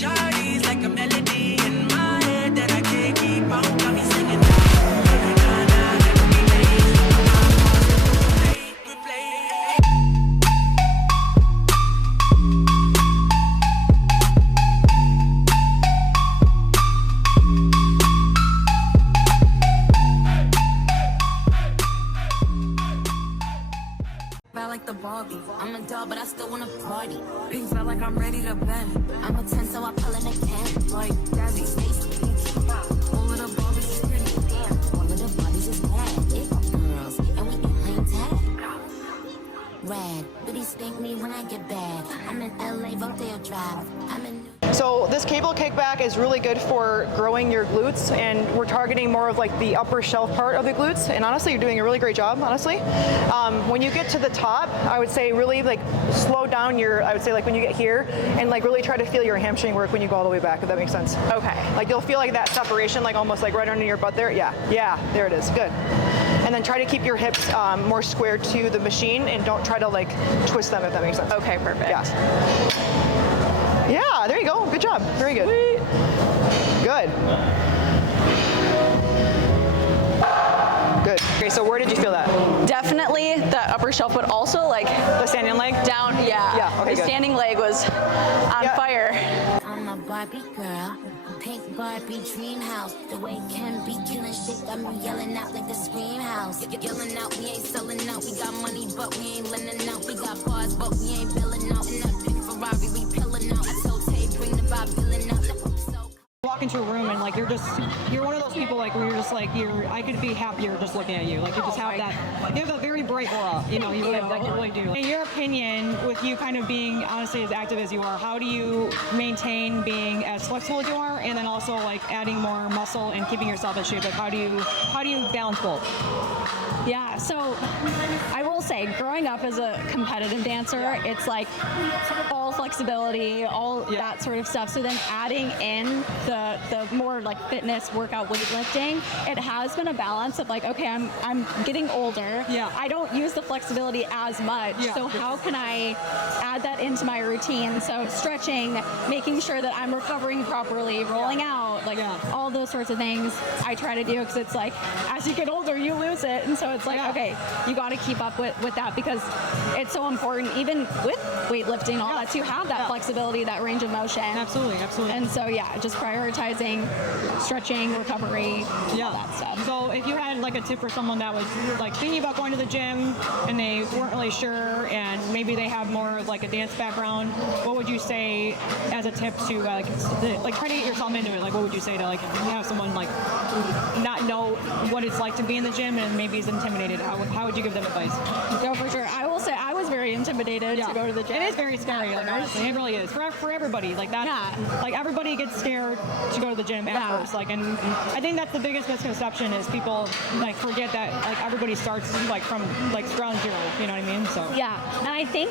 Shawty's like a melody in my head that I can't keep out. Got me singing. Like the Barbie, I'm a doll, but I still wanna party. Big felt like I'm ready to bend. I'm a 10, so I pull in a 10. Like Jazzy, Stacy, all of the Barbies is pretty. All of the Barbies is bad. It's girls, and we can play tag. Rad, but he spank me when I get bad. I'm in LA, Rodeo Drive. I'm in. So this cable kickback is really good for growing your glutes, and we're targeting more of like the upper shelf part of the glutes, and honestly you're doing a really great job, honestly. When you get to the top, I would say really like slow down I would say like when you get here, and like really try to feel your hamstring work when you go all the way back, if that makes sense. Okay. Like you'll feel like that separation, like almost like right under your butt there. Yeah, there it is, good. And then try to keep your hips more square to the machine, and don't try to like twist them, if that makes sense. Okay, perfect. Yeah, there you go. Good job. Very good. Sweet. Good. Good. Okay, so where did you feel that? Definitely the upper shelf, but also like the standing leg? Down, yeah. Yeah, okay, the good. standing leg was on fire. I'm a Barbie girl, pink Barbie dream house. The way Ken be killing shit got me yelling out like the scream house. Yelling out, we ain't selling out. We got money, but we ain't lending out. We got bars, but we ain't billing out. In that pink Ferrari, we pilling out. I told Tay, bring the Bob Dylan out. Walk into a room and like you're one of those people like where you're just like I could be happier just looking at you. Like you just have that, you have a very bright aura, you know, you like you really do. In your opinion, with you kind of being honestly as active as you are, how do you maintain being as flexible as you are, and then also like adding more muscle and keeping yourself in shape? Like how do you balance both? Yeah, so I will say, growing up as a competitive dancer, it's like all flexibility, all that sort of stuff. So then adding in the more like fitness workout weightlifting, it has been a balance of like, okay, I'm getting older. Yeah. I don't use the flexibility as much. Yeah. So how can I add that into my routine? So stretching, making sure that I'm recovering properly, rolling out, like all those sorts of things I try to do, because it's like as you get older, you lose it. And so it's like, okay, you got to keep up with that, because it's so important, even with weightlifting, all that, to have that flexibility, that range of motion. Absolutely. And so, just prioritizing stretching, recovery, all that stuff. So if you had like a tip for someone that was like thinking about going to the gym and they weren't really sure, and maybe they have more of like a dance background, what would you say as a tip to like try to get yourself into it? Like what would you say to like have someone like not know what it's like to be in the gym and maybe is intimidated? How would you give them advice? No, for sure. I will say I was very intimidated to go to the gym. It is very scary, like, honestly. It really is. For everybody. Like that. Yeah. Like everybody gets scared to go to the gym at first. Like, and I think that's the biggest misconception is people like forget that like everybody starts like from like ground zero. You know what I mean? So. Yeah, and I think,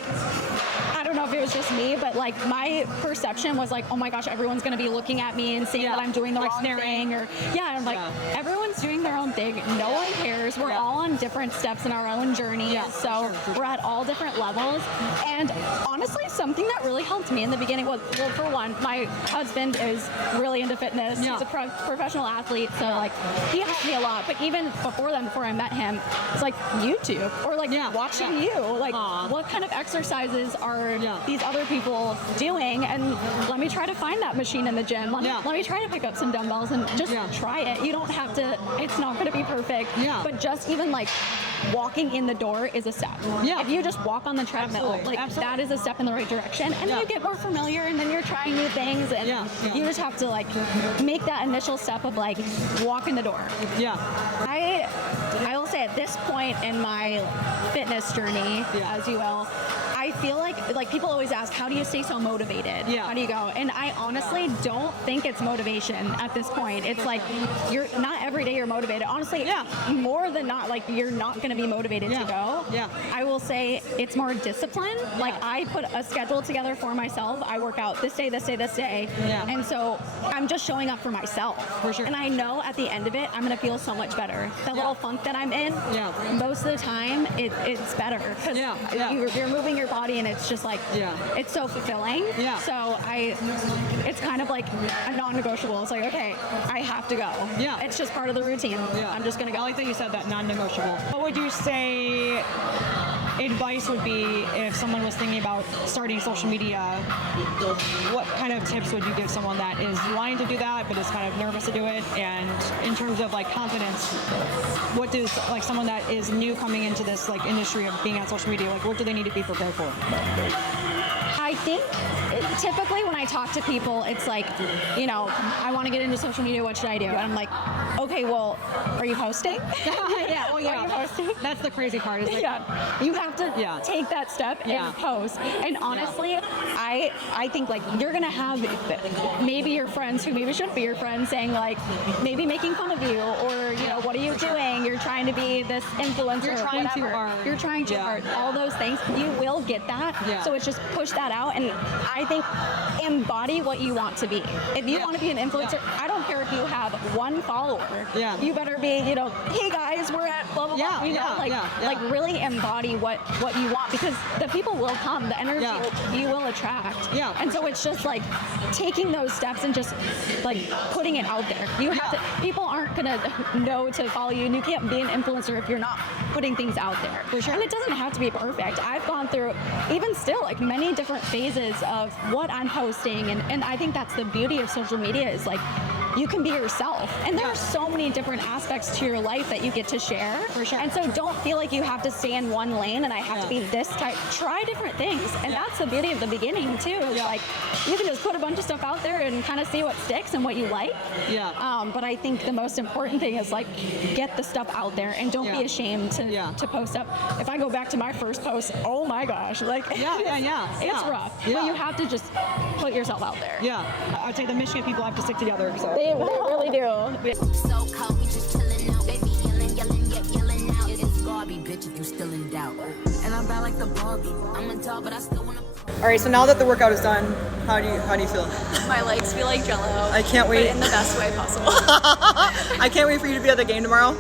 I don't know if it was just me, but like my perception was like, oh my gosh, everyone's gonna be looking at me and seeing that I'm doing the wrong thing, or I'm like, everyone's doing their own thing. No one cares. We're all on different steps in our own journey. So we're at all different levels. And honestly, something that really helped me in the beginning was, well, for one, my husband is really into fitness. He's a professional athlete, so like he helped me a lot. But even before I met him, it's like YouTube or like watching you. Like, what kind of exercises are these other people doing? And let me try to find that machine in the gym. Let me try to pick up some dumbbells and just try it. You don't have to, it's not going to be perfect. But just even like walking in the door is a step. If you just walk on the treadmill, that is a step in the right direction. And then you get more familiar, and then you're trying new things, and you just have to like make that initial step of like walk in the door. I will say at this point in my fitness journey, as you will, I feel like people always ask, how do you stay so motivated? How do you go? And I honestly don't think it's motivation at this point. It's like you're not every day you're motivated. Honestly, more than not, like you're not going to be motivated to go. Yeah. I will say it's more discipline. Like I put a schedule together for myself. I work out this day, this day, this day. Yeah. And so I'm just showing up for myself. For sure. And I know at the end of it, I'm going to feel so much better. The little funk that I'm in, most of the time, it's better. Because you're moving your body and it's just like, it's so fulfilling. Yeah. So it's kind of like a non-negotiable. It's like, okay, I have to go. Yeah. It's just part of the routine. Yeah. I'm just going to go. I like that you said that, non-negotiable. What would you say advice would be if someone was thinking about starting social media? What kind of tips would you give someone that is wanting to do that but is kind of nervous to do it? And in terms of like confidence, what does like someone that is new coming into this like industry of being on social media, like what do they need to be prepared for? I think typically when I talk to people, it's like, you know, I want to get into social media. What should I do? And I'm like, okay, well, are you posting? Yeah, well, yeah. Are you posting? That's the crazy part. Is like, You have to take that step and post. And honestly, I think like you're gonna have maybe your friends who maybe shouldn't be your friends saying like maybe making fun of you or you know what are you doing? You're trying to be this influencer. You're trying whatever. too hard. You're trying too hard. All those things you will get that. Yeah. So it's just push that out and I think embody what you want to be. If you want to be an influencer, I don't care if you have one follower. Yeah. You better be, you know, hey guys, we're at blah blah blah. You know, like really embody what you want because the people will come, the energy you will attract. Yeah. And so it's just like taking those steps and just like putting it out there. You have to. People aren't gonna know to follow you, and you can't be an influencer if you're not putting things out there. For sure. And it doesn't have to be perfect. I've gone through even still like many different phases of what I'm posting, and I think that's the beauty of social media is like you can be yourself. And there are so many different aspects to your life that you get to share. For sure. And so don't feel like you have to stay in one lane and I have to be this type. Try different things. And that's the beauty of the beginning too. It's like you can just put a bunch of stuff out there and kind of see what sticks and what you like. Yeah. But I think the most important thing is like get the stuff out there and don't be ashamed to post up. If I go back to my first post, oh my gosh, like it's rough. But you have to just put yourself out there. Yeah. I'd say the Michigan people have to stick together. So. They really do. So cold, we just chillin' out. Baby yelling out. It's Barbie, bitch, if you still in doubt. And I'm bad like the Barbie. I'm a doll, but I still wanna. All right, so now that the workout is done, how do you feel? My legs feel like jello. I can't wait. But in the best way possible. I can't wait for you to be at the game tomorrow.